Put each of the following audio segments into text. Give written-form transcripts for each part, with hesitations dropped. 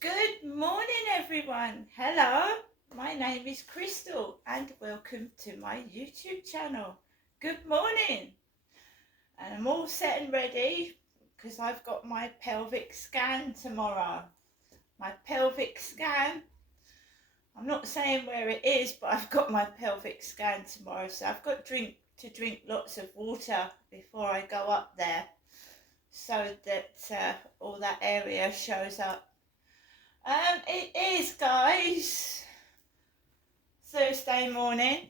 Good morning, everyone. Hello, my name is Crystal, and welcome to my YouTube channel. Good morning. And I'm all set and ready because I've got my pelvic scan tomorrow. My pelvic scan. I'm not saying where it is, but I've got my pelvic scan tomorrow, so I've got to drink lots of water before I go up there, so that all that area shows up. It is, guys, Thursday morning.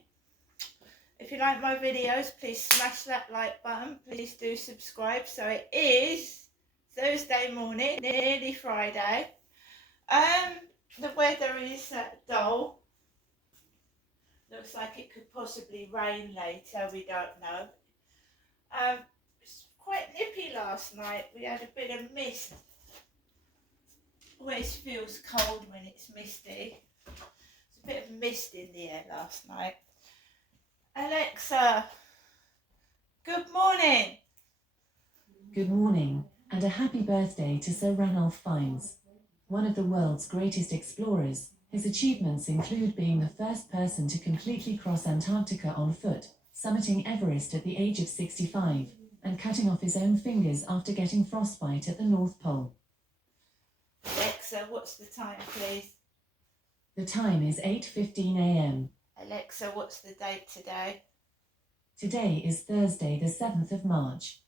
If you like my videos, please smash that like button. Please do subscribe. So it is Thursday morning, nearly Friday. The weather is dull. Looks like it could possibly rain later. We don't know. It's quite nippy last night. We had a bit of mist. Always feels cold when it's misty. A bit of mist in the air last night. Alexa, good morning. Good morning, and a happy birthday to Sir Ranulph Fiennes, one of the world's greatest explorers. His achievements include being the first person to completely cross Antarctica on foot, summiting Everest at the age of 65, and cutting off his own fingers after getting frostbite at the North Pole. Alexa, what's the time, please? The time is 8:15 a.m. Alexa, what's the date today? Today is Thursday, the 7th of March.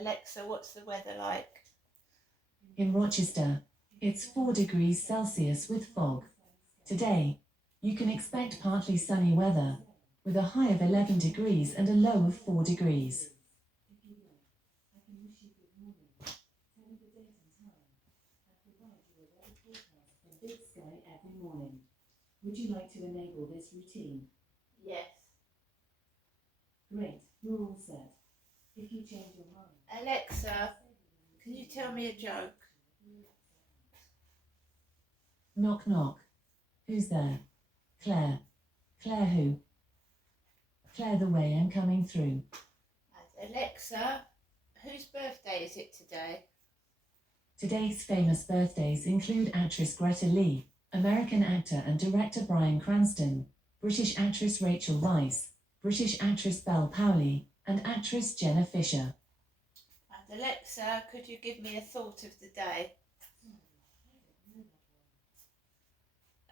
Alexa, what's the weather like? In Rochester, it's 4 degrees Celsius with fog. Today, you can expect partly sunny weather, with a high of 11 degrees and a low of 4 degrees. Big Sky every morning. Would you like to enable this routine? Yes. Great, you're all set. If you change your mind... Alexa, can you tell me a joke? Knock knock. Who's there? Claire. Claire who? Claire the way I'm coming through. And Alexa, whose birthday is it today? Today's famous birthdays include actress Greta Lee, American actor and director Bryan Cranston, British actress Rachel Weisz, British actress Belle Powley, and actress Jenna Fisher. And Alexa, could you give me a thought of the day?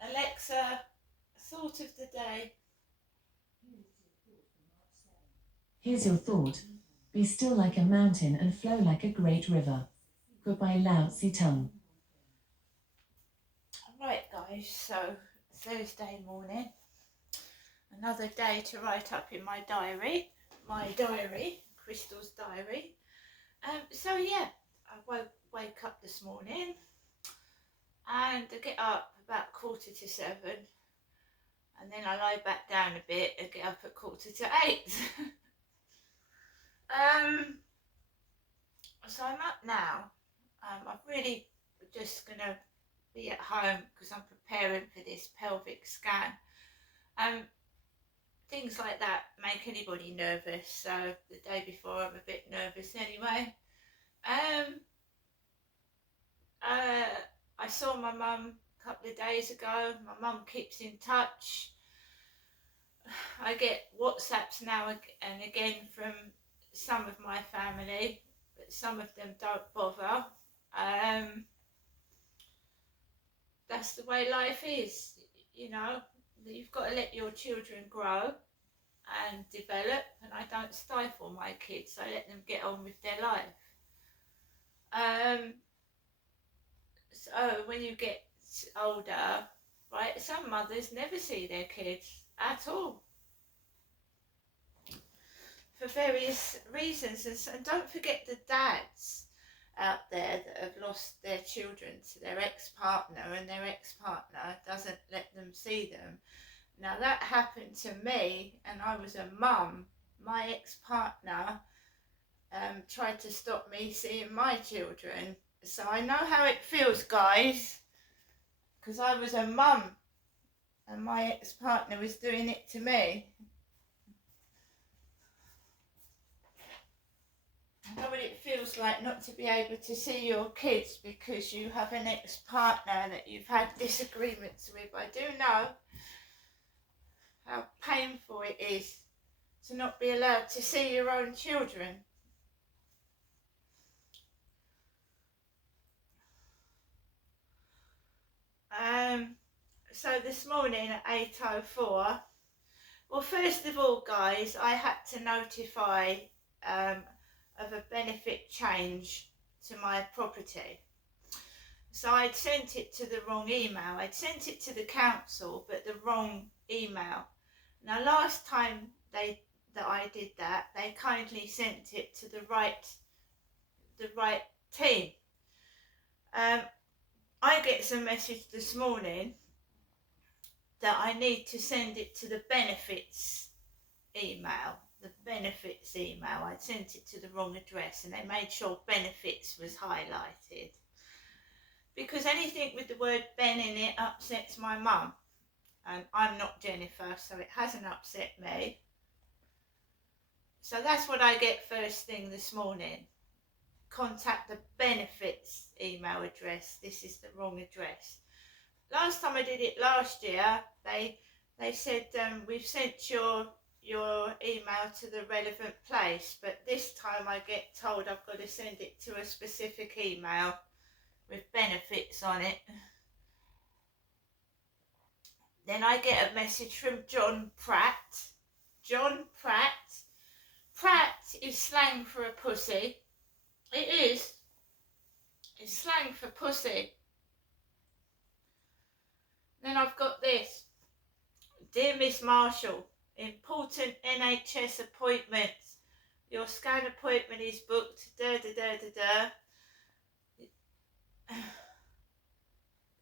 Alexa, thought of the day. Here's your thought. Be still like a mountain and flow like a great river. Goodbye, Lao Tse Tung. Right, guys, so Thursday morning, another day to write up in my diary, Crystal's diary. So yeah, I wake up this morning and I get up about 7:15, and then I lie back down a bit and get up at 7:45. So I'm up now. I'm really just gonna be at home because I'm preparing for this pelvic scan. Things like that make anybody nervous, so the day before I'm a bit nervous anyway. I saw my mum a couple of days ago. My mum keeps in touch. I get WhatsApps now and again from some of my family, but some of them don't bother. That's the way life is, you know. You've got to let your children grow and develop, and I don't stifle my kids. I let them get on with their life. So when you get older, right, some mothers never see their kids at all for various reasons. And don't forget the dads out there that have lost their children to their ex-partner, and their ex-partner doesn't let them see them. Now that happened to me, and I was a mum. My ex-partner tried to stop me seeing my children. So I know how it feels, guys, because I was a mum and my ex-partner was doing it to me. I know what it feels feels like not to be able to see your kids because you have an ex-partner that you've had disagreements with. I do know how painful it is to not be allowed to see your own children. So this morning at 8:04, well, first of all, guys, I had to notify of a benefit change to my property. So I'd sent it to the wrong email. I'd sent it to the council, but the wrong email. Now, last time that I did that, they kindly sent it to the right team. I get some message this morning that I need to send it to the benefits email. The benefits email. I'd sent it to the wrong address, and they made sure benefits was highlighted. Because anything with the word Ben in it upsets my mum. And I'm not Jennifer, so it hasn't upset me. So that's what I get first thing this morning. Contact the benefits email address. This is the wrong address. Last time I did it last year, they said we've sent your email to the relevant place, but this time I get told I've got to send it to a specific email with benefits on it. Then I get a message from John Pratt. John Pratt. Pratt is slang for a pussy. It is. It's slang for pussy. Then I've got this. Dear Miss Marshall, important NHS appointments. Your scan appointment is booked.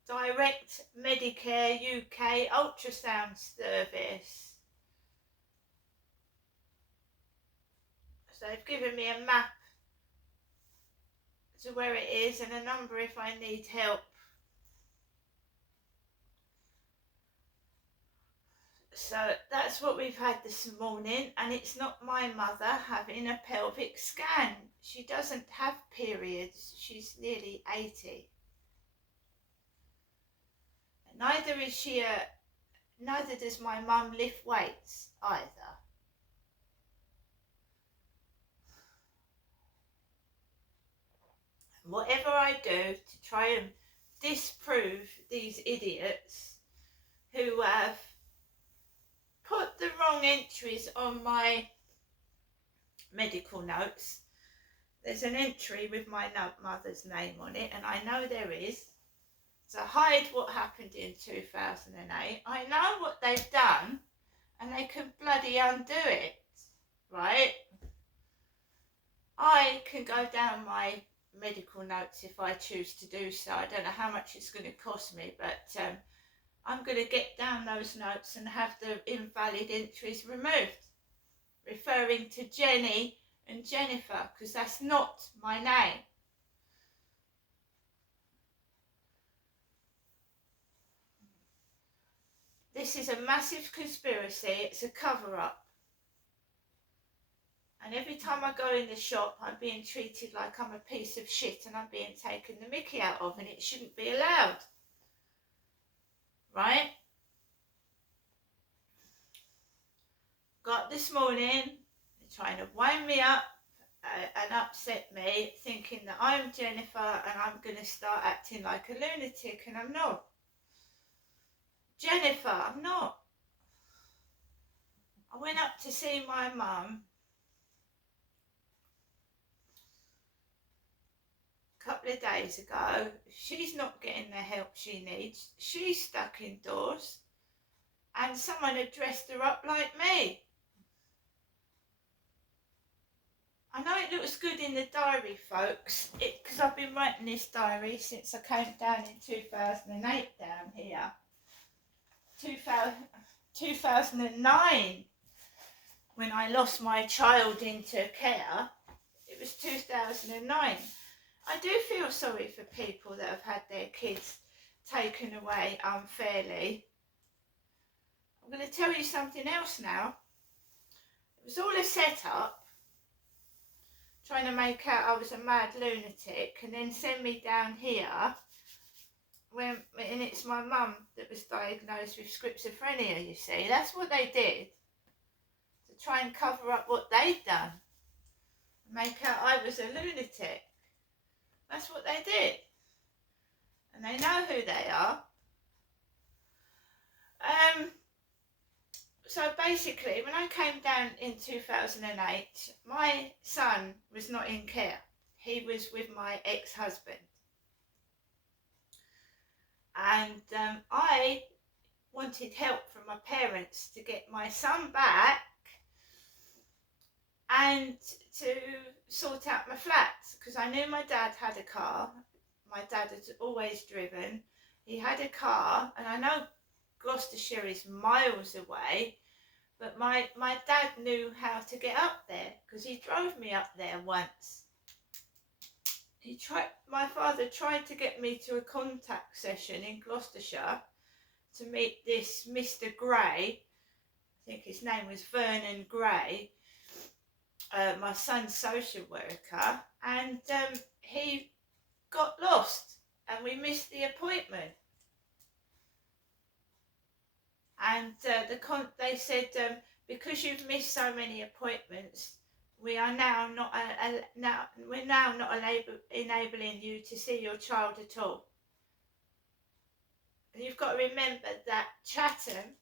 Direct Medicare UK ultrasound service. So they've given me a map to where it is and a number if I need help. So that's what we've had this morning, and it's not my mother having a pelvic scan. She doesn't have periods. She's nearly 80. Neither does my mum lift weights either. Whatever I do to try and disprove these idiots who have put the wrong entries on my medical notes. There's an entry with my mother's name on it, and I know there is, to hide what happened in 2008. I know what they've done, and they can bloody undo it, right? I can go down my medical notes if I choose to do so. I don't know how much it's going to cost me, but I'm going to get down those notes and have the invalid entries removed, referring to Jenny and Jennifer, because that's not my name. This is a massive conspiracy. It's a cover-up. And every time I go in the shop, I'm being treated like I'm a piece of shit and I'm being taken the mickey out of, and it shouldn't be allowed. Right? Got this morning, trying to wind me up and upset me, thinking that I'm Jennifer and I'm going to start acting like a lunatic, and I'm not. Jennifer, I'm not. I went up to see my mum a couple of days ago. She's not getting the help she needs. She's stuck indoors, and someone had dressed her up like me. I know it looks good in the diary, folks, because I've been writing this diary since I came down in 2008 down here. 2009, when I lost my child into care. It was 2009. I do feel sorry for people that have had their kids taken away unfairly. I'm going to tell you something else now. It was all a setup trying to make out I was a mad lunatic and then send me down here and it's my mum that was diagnosed with schizophrenia, you see. That's what they did, to try and cover up what they'd done, make out I was a lunatic. That's what they did, and they know who they are. So basically, when I came down in 2008, my son was not in care. He was with my ex-husband. And I wanted help from my parents to get my son back and to sort out my flat, because I knew my dad had a car. My dad had always driven. He had a car, and I know Gloucestershire is miles away, but my dad knew how to get up there because he drove me up there once. My father tried to get me to a contact session in Gloucestershire to meet this Mr. Gray. I think his name was Vernon Gray, my son's social worker, and he got lost and we missed the appointment. And they said, because you've missed so many appointments, we're now not enabling you to see your child at all. And you've got to remember that Chatham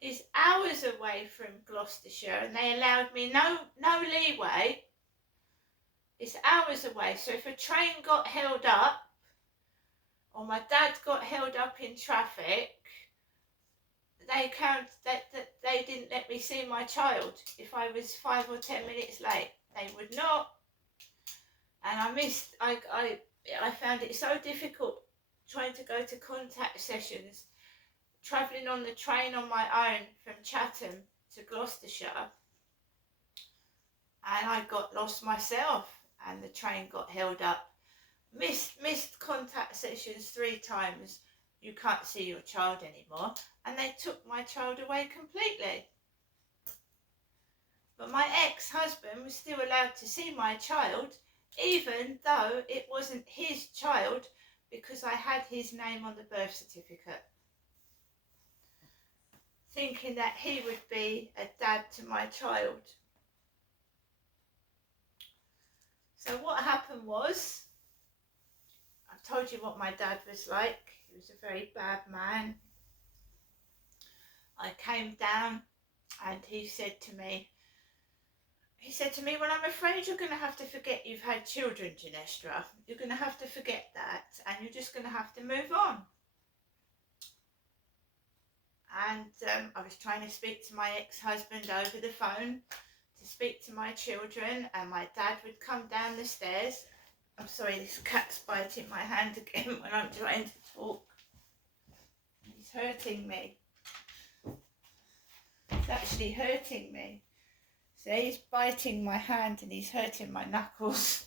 is hours away from Gloucestershire, and they allowed me no leeway. It's hours away, so if a train got held up, or my dad got held up in traffic, they didn't let me see my child if I was 5 or 10 minutes late. They would not. And I found it so difficult trying to go to contact sessions, travelling on the train on my own from Chatham to Gloucestershire. And I got lost myself, and the train got held up. Missed contact sessions 3 times. You can't see your child anymore, and they took my child away completely. But my ex-husband was still allowed to see my child, even though it wasn't his child, because I had his name on the birth certificate, thinking that he would be a dad to my child. So what happened was, I've told you what my dad was like. He was a very bad man. I came down and he said to me, well, I'm afraid you're going to have to forget you've had children, Ginestra. You're going to have to forget that, and you're just going to have to move on. And I was trying to speak to my ex-husband over the phone, to speak to my children, and my dad would come down the stairs. I'm sorry, this cat's biting my hand again when I'm trying to talk. He's hurting me. It's actually hurting me. So he's biting my hand and he's hurting my knuckles.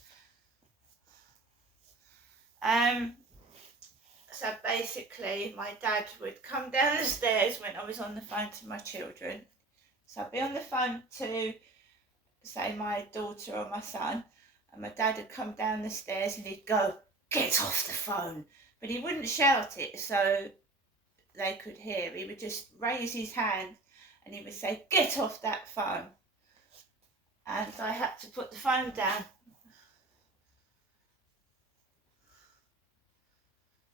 So basically my dad would come down the stairs when I was on the phone to my children. So I'd be on the phone to, say, my daughter or my son, and my dad would come down the stairs and he'd go, "Get off the phone." But he wouldn't shout it so they could hear. He would just raise his hand and he would say, "Get off that phone." And I had to put the phone down.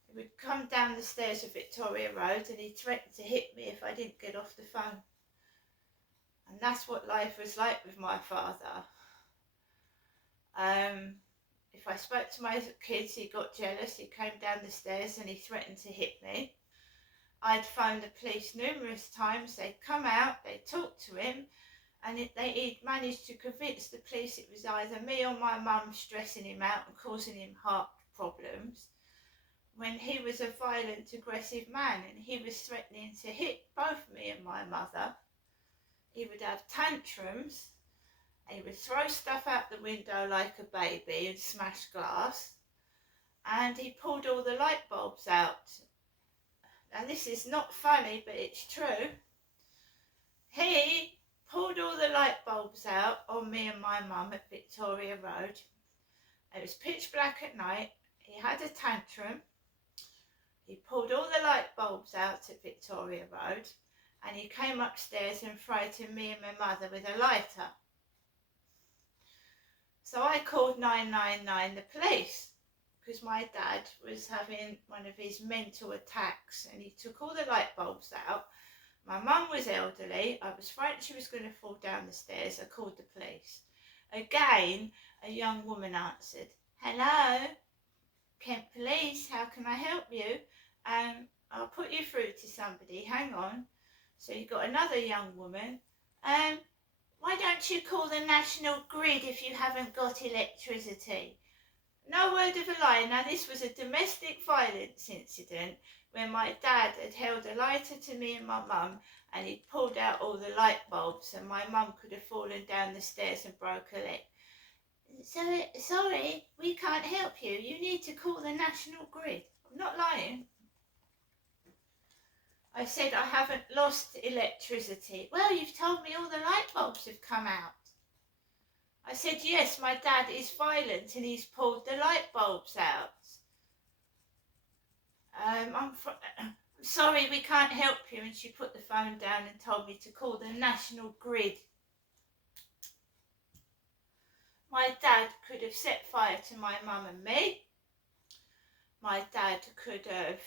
He would come down the stairs of Victoria Road and he threatened to hit me if I didn't get off the phone. And that's what life was like with my father. If I spoke to my kids, he got jealous. He came down the stairs and he threatened to hit me. I'd phoned the police numerous times. They'd come out, they'd talk to him, and he'd managed to convince the police it was either me or my mum stressing him out and causing him heart problems, when he was a violent, aggressive man, and he was threatening to hit both me and my mother. He would have tantrums. He would throw stuff out the window like a baby and smash glass. And he pulled all the light bulbs out. Now this is not funny, but it's true. He pulled all the light bulbs out on me and my mum at Victoria Road. It was pitch black at night. He had a tantrum. He pulled all the light bulbs out at Victoria Road, and he came upstairs and frightened me and my mother with a lighter. So I called 999, the police, because my dad was having one of his mental attacks and he took all the light bulbs out. My mum was elderly. I was frightened she was going to fall down the stairs. I called the police. Again, a young woman answered. Hello, Kent Police, how can I help you? I'll put you through to somebody, hang on. So you got another young woman. Why don't you call the National Grid if you haven't got electricity? No word of a lie. Now this was a domestic violence incident where my dad had held a lighter to me and my mum, and he'd pulled out all the light bulbs, and my mum could have fallen down the stairs and broke her leg. So, sorry, we can't help you. You need to call the National Grid. I'm not lying. I said I haven't lost electricity. Well, you've told me all the light bulbs have come out. I said, yes, my dad is violent and he's pulled the light bulbs out. I'm sorry, we can't help you. And she put the phone down and told me to call the National Grid. My dad could have set fire to my mum and me. My dad could have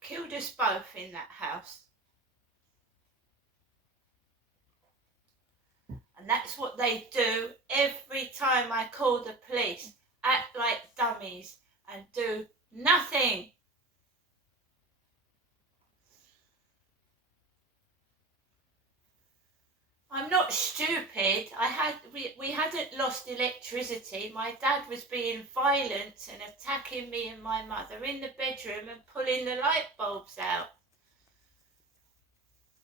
killed us both in that house. And that's what they do every time I call the police. Act like dummies and do nothing. I'm not stupid. We hadn't lost electricity. My dad was being violent and attacking me and my mother in the bedroom and pulling the light bulbs out.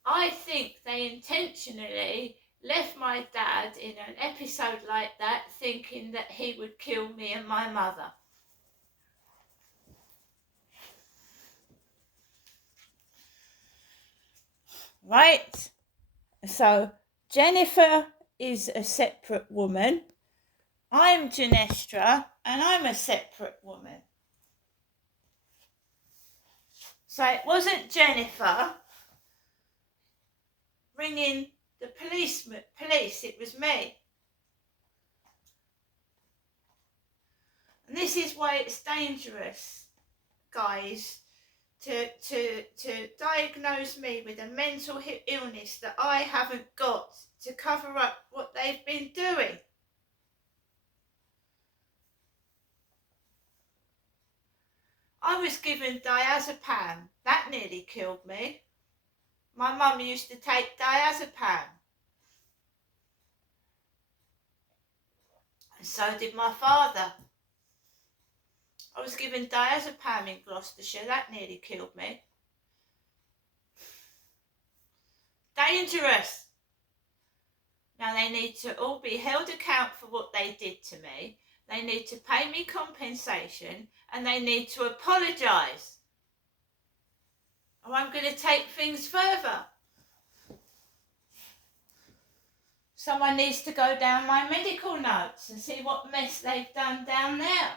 I think they intentionally left my dad in an episode like that thinking that he would kill me and my mother. Right? So Jennifer is a separate woman. I'm Janestra and I'm a separate woman. So it wasn't Jennifer ringing the police, it was me. And this is why it's dangerous, guys, to diagnose me with a mental illness that I haven't got to cover up what they've been doing. I was given diazepam. That nearly killed me. My mum used to take diazepam. And so did my father. I was given diazepam in Gloucestershire. That nearly killed me. Dangerous. Now they need to all be held account for what they did to me. They need to pay me compensation and they need to apologise. Or I'm going to take things further. Someone needs to go down my medical notes and see what mess they've done down there.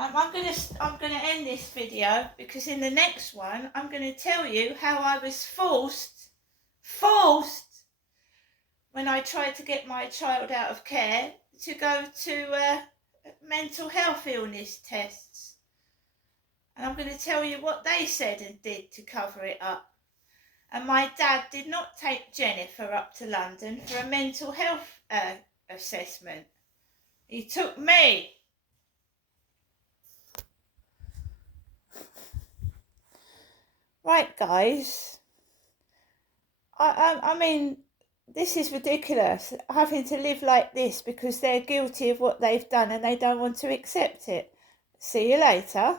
I'm going to end this video because in the next one I'm going to tell you how I was forced when I tried to get my child out of care to go to mental health illness tests. And I'm going to tell you what they said and did to cover it up. And my dad did not take Jennifer up to London for a mental health assessment. He took me. Right, guys. I mean, this is ridiculous, having to live like this because they're guilty of what they've done and they don't want to accept it. See you later.